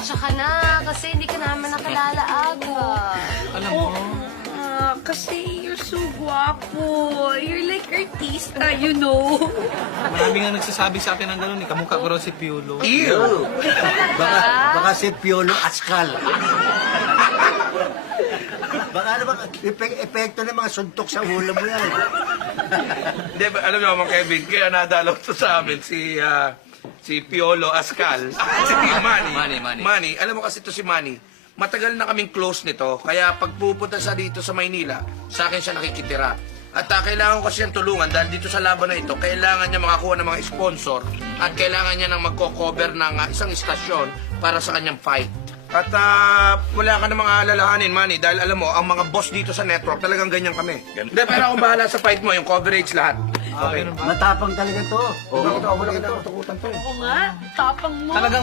Pasensya ka na kasi hindi ka naman nakilala aga. Alam mo, Kasi you're so guwapo. You're like artista, you know. marami nga nagsasabi sa akin ng gano'n. Kamukha ko raw si Piolo. Ew! Baka si Piolo Ascal. Baka naman, epekto ng mga suntok sa hula mo yan. Hindi, alam niyo mga Kevin, kaya nadalaw to sa amin si Piolo Ascal. Si Manny. Alam mo kasi to si Manny. Matagal na kaming close nito, kaya pag pupunta sa dito sa Maynila, sa akin siya nakikitira. At kailangan ko siyang tulungan dahil dito sa laban na ito, kailangan niya makakuha ng mga sponsor at kailangan niya ng magko-cover ng isang istasyon para sa kanyang fight. At wala ka namang alalahanin, Manny, dahil alam mo, ang mga boss dito sa network, talagang ganyan kami. Hindi, pero ako bahala sa fight mo, yung coverage lahat. Okay. Matapang talaga to. Oo nga, tapang to. Oo nga, tapang mo. Talagang